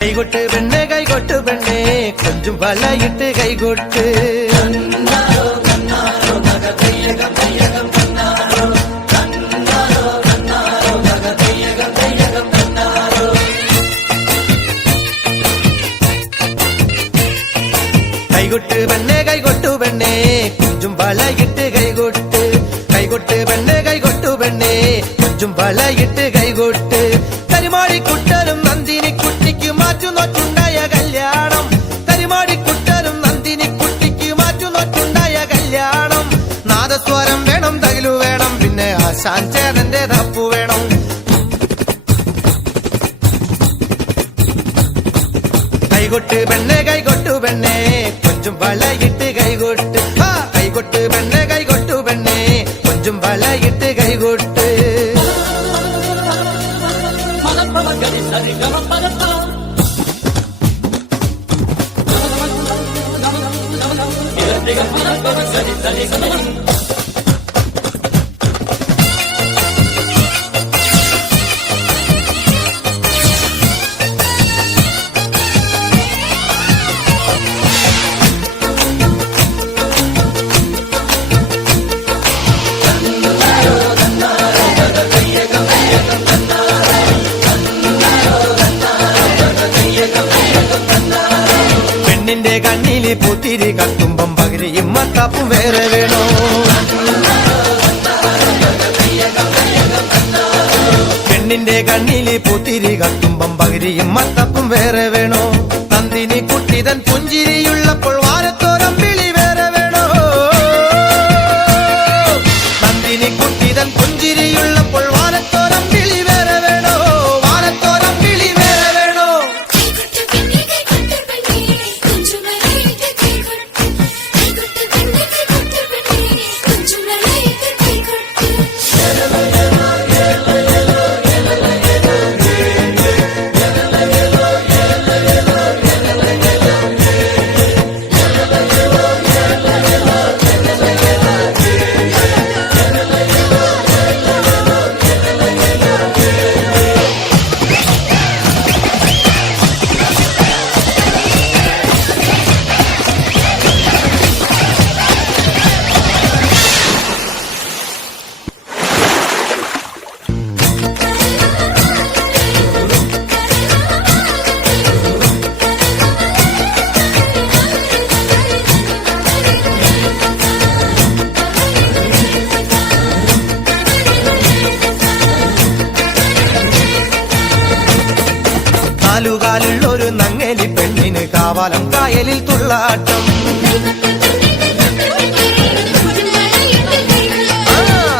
കൈകൊട്ട് പെണ്ണെ കൈകൊട്ട് പെണ്ണെ കൊഞ്ചും വളയിട്ട് കൈകൊട്ട് കൈകൊട്ട് പെണ്ണെ കൈകൊട്ടു പെണ്ണെ കൊഞ്ചും വളയിട്ട് കൈകൊട്ട് കൈകൊട്ട് പെണ്ണെ കൈകൊട്ടു പെണ്ണെ കൊഞ്ചും വളയിട്ട് കൈകൊട്ട് കരിമാടിക്കുട്ടനും നന്ദിനിക്കുട്ടിക്ക് മാറ്റുനോറ്റുണ്ടായ കല്യാണം കരിമാടിക്കുട്ടനും നന്ദിനിക്കുട്ടിക്ക് മാറ്റുനോറ്റുണ്ടായ കല്യാണം നാദസ്വരം വേണം തകിലു വേണം പിന്നെ ആശാൻ ചേതന്റെ തപ്പു വേണം കൈകൊട്ട് പെണ്ണെ കൈകൊട്ടു പെണ്ണെ കൊഞ്ചും വളയിട്ട് കൈകൊട്ട് കൈകൊട്ട് പെണ്ണെ കൈകൊട്ടു പെണ്ണെ കൊഞ്ചും വളയിട്ട് കൈകൊട്ട് പെണ്ണിന്റെ കണ്ണില് പൂത്തിരി കത്തുമ്പം പകിരിയും മത്താപ്പും വേറെ വേണോ പെണ്ണിന്റെ കണ്ണില് പൂത്തിരി കത്തുമ്പം പകിരിയും മത്താപ്പും വേറെ വേണോ നന്ദിനി കുട്ടിതൻ പുഞ്ചിരിയുള്ളപ്പോൾ വാരത്തോരം വിളി വേറെ വേണോ നന്ദിനി കുട്ടിതൻ പുഞ്ചിരിയുള്ളപ്പോൾ വാരത്തോരം വിളി വേറെ വേണോ വാരത്തോരം വിളി വേറെ വേണോ നാലുകാലുള്ളൊരു നങ്ങേലി പെണ്ണിന് കാവാലം കായലിൽ തുള്ളാട്ടം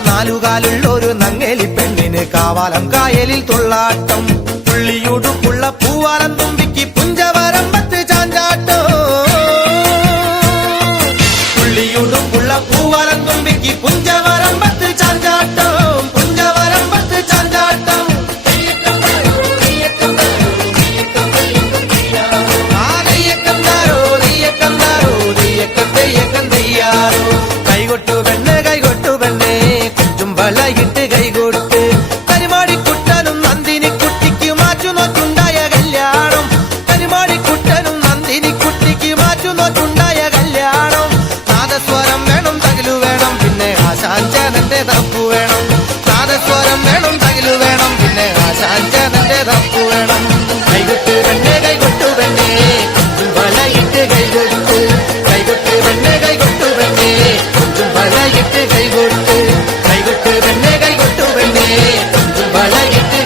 നാലുകാലുള്ളൊരു നങ്ങേലി പെണ്ണിന് കാവാലം കായലിൽ തുള്ളാട്ടം പുള്ളിയുടുക്കുള്ള പൂവാലം തുമ്പിക്ക് പുഞ്ചവരമ്പത്ത് ചാഞ്ചാട്ടോ പുള്ളിയുടുക്കുള്ള പൂവാലം തുമ്പിക്ക് പുഞ്ചവരമ്പത്ത് ചാഞ്ചാട്ടോ പുഞ്ചവരമ്പത്ത് ചാഞ്ചാട്ടം കൈകൊട്ടു പെണ്ണെ കൈകൊട്ടു പെണ്ണെ കൊഞ്ചും വളയിട്ട് കൈകൊട്ട് കരിമാടിക്കുട്ടനും നന്ദിനിക്കുട്ടിക്ക് മാറ്റുനോറ്റുണ്ടായ കല്യാണം കരിമാടിക്കുട്ടനും നന്ദിനിക്കുട്ടിക്ക് മാറ്റുനോറ്റുണ്ടായ കല്യാണം നാദസ്വരം വേണം തകിലു വേണം പിന്നെ ആശാൻ ചേതന്റെ തപ്പു വേണം നാദസ്വരം വേണം തകിലു വേണം പിന്നെ ആശാൻ ചേതന്റെ തപ്പു വേണം കൈകൊട്ട് പെണ്ണെ കൈകൊട്ടു പെണ്ണെ കൊഞ്ചും വളയിട്ട് കൈകൊട്ട് കൈകൊട്ട് പെണ്ണെ കൈകൊട്ടു പെണ്ണെ കൊഞ്ചും വളയിട്ട് കൈകൊട്ട് കൈകൊട്ട് പെണ്ണെ കൈകൊട്ടു പെണ്ണെ കൊഞ്ചും വളയിട്ട്